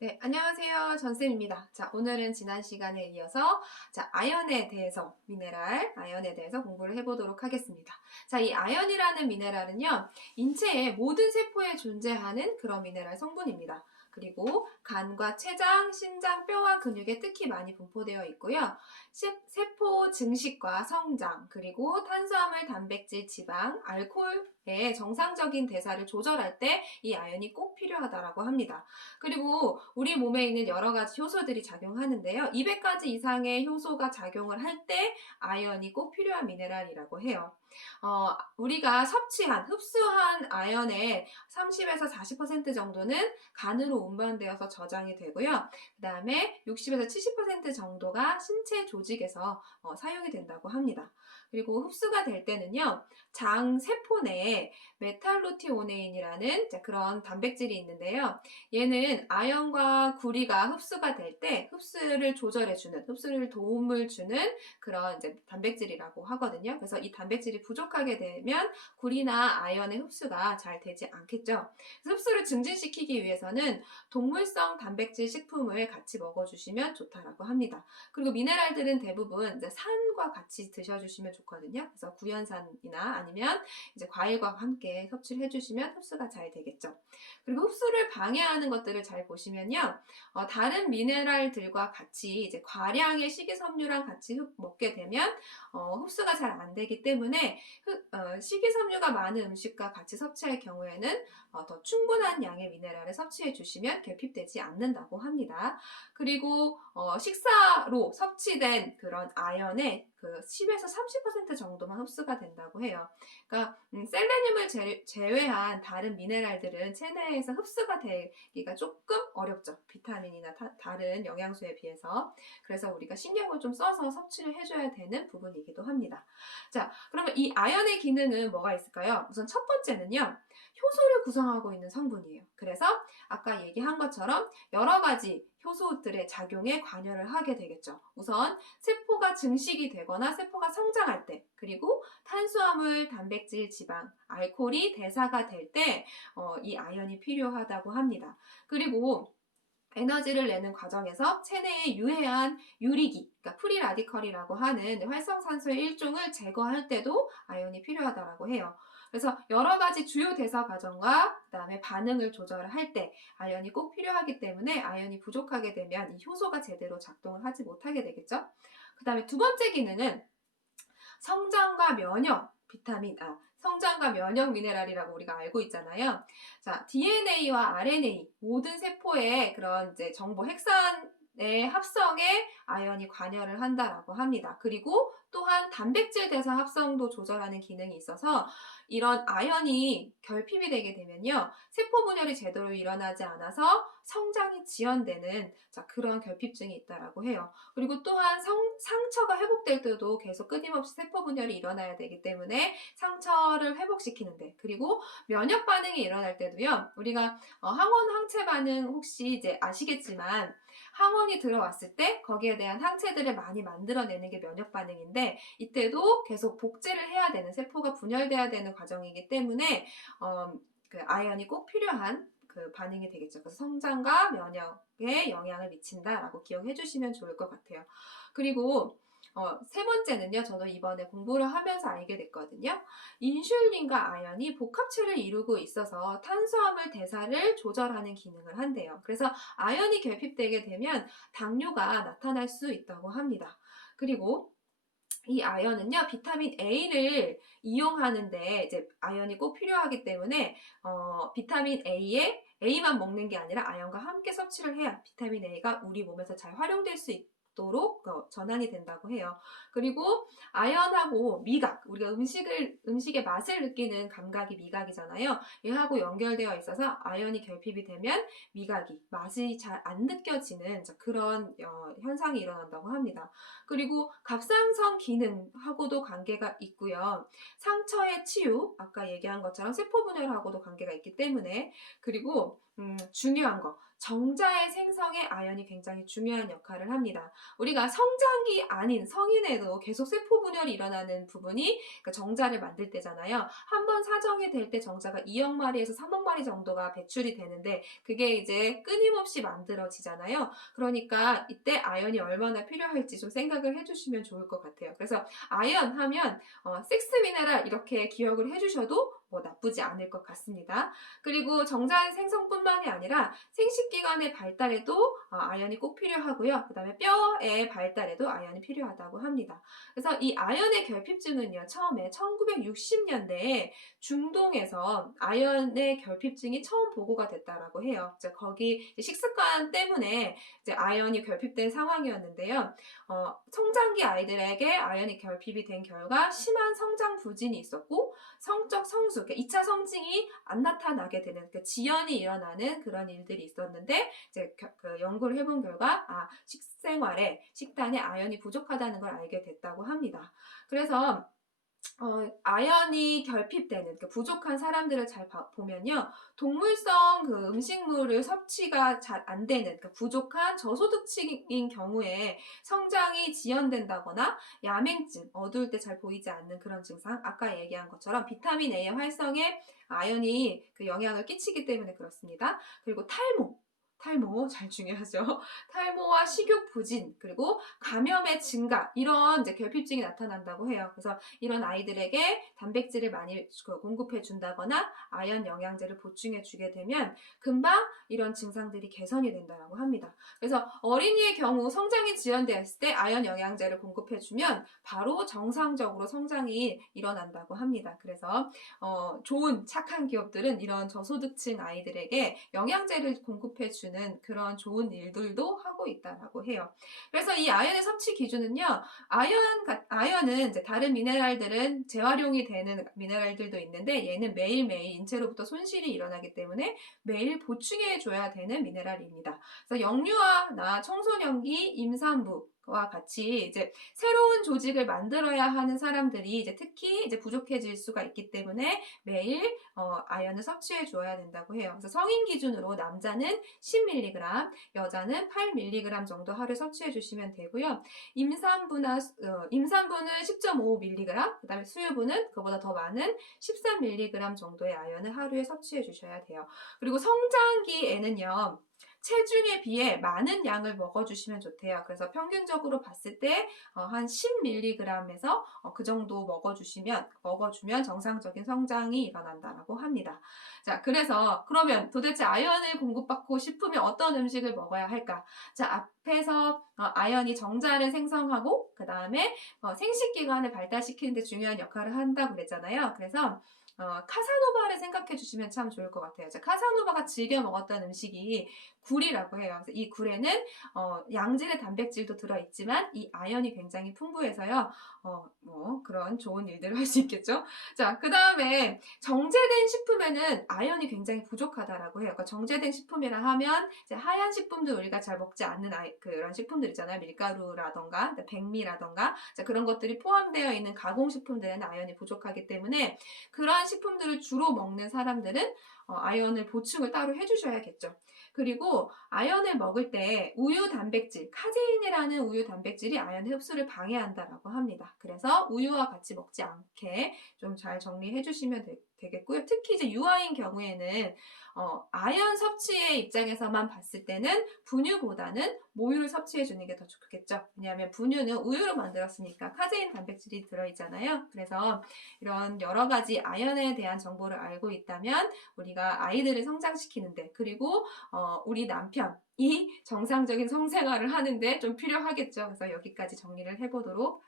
네, 안녕하세요. 전쌤입니다. 자, 오늘은 지난 시간에 이어서 아연에 대해서, 미네랄, 아연에 대해서 공부를 해보도록 하겠습니다. 자, 이 아연이라는 미네랄은요, 인체의 모든 세포에 존재하는 그런 미네랄 성분입니다. 그리고 간과 췌장, 심장, 뼈와 근육에 특히 많이 분포되어 있고요. 세포 증식과 성장, 그리고 탄수화물, 단백질, 지방, 알코올의 정상적인 대사를 조절할 때 이 아연이 꼭 필요하다고 합니다. 그리고 우리 몸에 있는 여러 가지 효소들이 작용하는데요. 200가지 이상의 효소가 작용을 할 때 아연이 꼭 필요한 미네랄이라고 해요. 우리가 흡수한 아연의 30에서 40% 정도는 간으로 운반되어서 저장이 되고요. 그 다음에 60에서 70% 정도가 신체 조직에서 사용이 된다고 합니다. 그리고 흡수가 될 때는요, 장 세포 내에 메탈루티오네인이라는 그런 단백질이 있는데요. 얘는 아연과 구리가 흡수가 될 때 흡수를 도움을 주는 그런 단백질이라고 하거든요. 그래서 이 단백질이 부족하게 되면 구리나 아연의 흡수가 잘 되지 않겠죠. 그래서 흡수를 증진시키기 위해서는 동물성 단백질 식품을 같이 먹어주시면 좋다라고 합니다. 그리고 미네랄들은 대부분 산과 같이 드셔주시면 좋거든요. 그래서 구연산이나 아니면 과일과 함께 섭취를 해주시면 흡수가 잘 되겠죠. 그리고 흡수를 방해하는 것들을 잘 보시면요. 다른 미네랄들과 같이 과량의 식이섬유랑 같이 먹게 되면 흡수가 잘 안 되기 때문에 식이섬유가 많은 음식과 같이 섭취할 경우에는 더 충분한 양의 미네랄을 섭취해 주시면 결핍되지 않는다고 합니다. 그리고 식사로 섭취된 그런 아연의 10에서 30% 정도만 흡수가 된다고 해요. 그러니까 셀레늄을 제외한 다른 미네랄들은 체내에서 흡수가 되기가 조금 어렵죠. 비타민이나 다른 영양소에 비해서. 그래서 우리가 신경을 좀 써서 섭취를 해줘야 되는 부분이기도 합니다. 자, 그러면 이 아연의 기능은 뭐가 있을까요? 우선 첫 번째는요, 효소를 구성하고 있는 성분이에요. 그래서 아까 얘기한 것처럼 여러 가지 효소들의 작용에 관여를 하게 되겠죠. 우선 세포가 증식이 되거나 세포가 성장할 때, 그리고 탄수화물, 단백질, 지방, 알코올이 대사가 될 때 이 아연이 필요하다고 합니다. 그리고 에너지를 내는 과정에서 체내에 유해한 유리기, 그러니까 프리라디컬이라고 하는 활성산소의 일종을 제거할 때도 아연이 필요하다고 해요. 그래서 여러 가지 주요 대사 과정과 그다음에 반응을 조절할 때 아연이 꼭 필요하기 때문에 아연이 부족하게 되면 이 효소가 제대로 작동을 하지 못하게 되겠죠. 그다음에 두 번째 기능은 성장과 면역 성장과 면역 미네랄이라고 우리가 알고 있잖아요. 자, DNA와 RNA 모든 세포의 그런 정보 핵산의 합성에 아연이 관여를 한다라고 합니다. 그리고 또한 단백질 대사 합성도 조절하는 기능이 있어서 이런 아연이 결핍이 되게 되면요, 세포 분열이 제대로 일어나지 않아서 성장이 지연되는 그런 결핍증이 있다라고 해요. 그리고 또한 상처가 회복될 때도 계속 끊임없이 세포 분열이 일어나야 되기 때문에 상처를 회복시키는데, 그리고 면역 반응이 일어날 때도요, 우리가 항원 항체 반응 혹시 아시겠지만 항원이 들어왔을 때 거기에 대한 항체들을 많이 만들어내는 게 면역 반응인데, 이때도 계속 복제를 해야 되는, 세포가 분열돼야 되는 과정이기 때문에 아연이 꼭 필요한 반응이 되겠죠. 그래서 성장과 면역에 영향을 미친다라고 기억해 주시면 좋을 것 같아요. 그리고 세 번째는요, 저도 이번에 공부를 하면서 알게 됐거든요. 인슐린과 아연이 복합체를 이루고 있어서 탄수화물 대사를 조절하는 기능을 한대요. 그래서 아연이 결핍되게 되면 당뇨가 나타날 수 있다고 합니다. 그리고 이 아연은요, 비타민 A를 이용하는데 아연이 꼭 필요하기 때문에 비타민 A만 먹는 게 아니라 아연과 함께 섭취를 해야 비타민 A가 우리 몸에서 잘 활용될 수 있도록 전환이 된다고 해요. 그리고 아연하고 미각, 우리가 음식의 맛을 느끼는 감각이 미각이잖아요. 얘하고 연결되어 있어서 아연이 결핍이 되면 맛이 잘 안 느껴지는 그런 현상이 일어난다고 합니다. 그리고 갑상선 기능하고도 관계가 있고요. 상처의 치유, 아까 얘기한 것처럼 세포 분열하고도 관계가 있기 때문에, 그리고 중요한 거. 정자의 생성에 아연이 굉장히 중요한 역할을 합니다. 우리가 성장기 아닌 성인에도 계속 세포 분열이 일어나는 부분이 그러니까 정자를 만들 때잖아요. 한번 사정이 될 때 정자가 2억 마리에서 3억 마리 정도가 배출이 되는데 그게 이제 끊임없이 만들어지잖아요. 그러니까 이때 아연이 얼마나 필요할지 좀 생각을 해주시면 좋을 것 같아요. 그래서 아연 하면 섹스 미네랄 이렇게 기억을 해주셔도 뭐 나쁘지 않을 것 같습니다. 그리고 정자의 생성뿐만이 아니라 생식기관의 발달에도 아연이 꼭 필요하고요. 그 다음에 뼈의 발달에도 아연이 필요하다고 합니다. 그래서 이 아연의 결핍증은요, 처음에 1960년대에 중동에서 아연의 결핍증이 처음 보고가 됐다라고 해요. 이제 거기 식습관 때문에 이제 아연이 결핍된 상황이었는데요. 성장기 아이들에게 아연이 결핍이 된 결과 심한 성장 부진이 있었고 성적 성수, 그러니까 2차 성징이 안 나타나게 되는 그러니까 지연이 일어나는 그런 일들이 있었는데 이제 그 연구를 해본 결과 식생활에 식단에 아연이 부족하다는 걸 알게 됐다고 합니다. 그래서 아연이 결핍되는, 그러니까 부족한 사람들을 잘 보면요. 동물성 그 음식물을 섭취가 잘 안 되는, 그러니까 부족한 저소득층인 경우에 성장이 지연된다거나 야맹증, 어두울 때 잘 보이지 않는 그런 증상, 아까 얘기한 것처럼 비타민 A의 활성에 아연이 그 영향을 끼치기 때문에 그렇습니다. 그리고 탈모 잘 중요하죠. 탈모와 식욕 부진 그리고 감염의 증가 이런 이제 결핍증이 나타난다고 해요. 그래서 이런 아이들에게 단백질을 많이 공급해 준다거나 아연 영양제를 보충해 주게 되면 금방 이런 증상들이 개선이 된다고 합니다. 그래서 어린이의 경우 성장이 지연되었을 때 아연 영양제를 공급해 주면 바로 정상적으로 성장이 일어난다고 합니다. 그래서 좋은 착한 기업들은 이런 저소득층 아이들에게 영양제를 공급해 주는 그런 좋은 일들도 하고 있다라고 해요. 그래서 이 아연의 섭취 기준은요. 아연은 이제 다른 미네랄들은 재활용이 되는 미네랄들도 있는데 얘는 매일매일 인체로부터 손실이 일어나기 때문에 매일 보충해 줘야 되는 미네랄입니다. 그래서 영유아나 청소년기 임산부 와 같이 이제 새로운 조직을 만들어야 하는 사람들이 이제 특히 이제 부족해질 수가 있기 때문에 매일 아연을 섭취해 줘야 된다고 해요. 그래서 성인 기준으로 남자는 10mg, 여자는 8mg 정도 하루 섭취해 주시면 되고요. 임산부는 10.5mg, 그다음에 수유부는 그보다 더 많은 13mg 정도의 아연을 하루에 섭취해 주셔야 돼요. 그리고 성장기에는요. 체중에 비해 많은 양을 먹어주시면 좋대요. 그래서 평균적으로 봤을 때 한 10mg에서 그 정도 먹어주면 정상적인 성장이 일어난다라고 합니다. 자, 그러면 도대체 아연을 공급받고 싶으면 어떤 음식을 먹어야 할까? 자, 앞에서 아연이 정자를 생성하고 그 다음에 생식기관을 발달시키는 데 중요한 역할을 한다고 그랬잖아요. 그래서 카사노바를 생각해 주시면 참 좋을 것 같아요. 카사노바가 즐겨 먹었던 음식이 굴이라고 해요. 그래서 이 굴에는 양질의 단백질도 들어있지만 이 아연이 굉장히 풍부해서요. 그런 좋은 일들을 할 수 있겠죠. 자, 그 다음에 정제된 식품에는 아연이 굉장히 부족하다라고 해요. 그러니까 정제된 식품이라 하면 이제 하얀 식품들 우리가 잘 먹지 않는 그런 식품들 있잖아요. 밀가루라던가 백미라던가 그런 것들이 포함되어 있는 가공식품들에는 아연이 부족하기 때문에 그러한 식품들을 주로 먹는 사람들은 아연을 보충을 따로 해주셔야겠죠. 그리고 아연을 먹을 때 우유 단백질, 카제인이라는 우유 단백질이 아연 흡수를 방해한다라고 합니다. 그래서 우유와 같이 먹지 않게 좀 잘 정리해 주시면 되겠고요. 특히 이제 유아인 경우에는 아연 섭취의 입장에서만 봤을 때는 분유보다는 모유를 섭취해 주는 게 더 좋겠죠. 왜냐하면 분유는 우유로 만들었으니까 카제인 단백질이 들어있잖아요. 그래서 이런 여러 가지 아연에 대한 정보를 알고 있다면 우리가 아이들을 성장시키는데 그리고 우리 남편이 정상적인 성생활을 하는데 좀 필요하겠죠. 그래서 여기까지 정리를 해보도록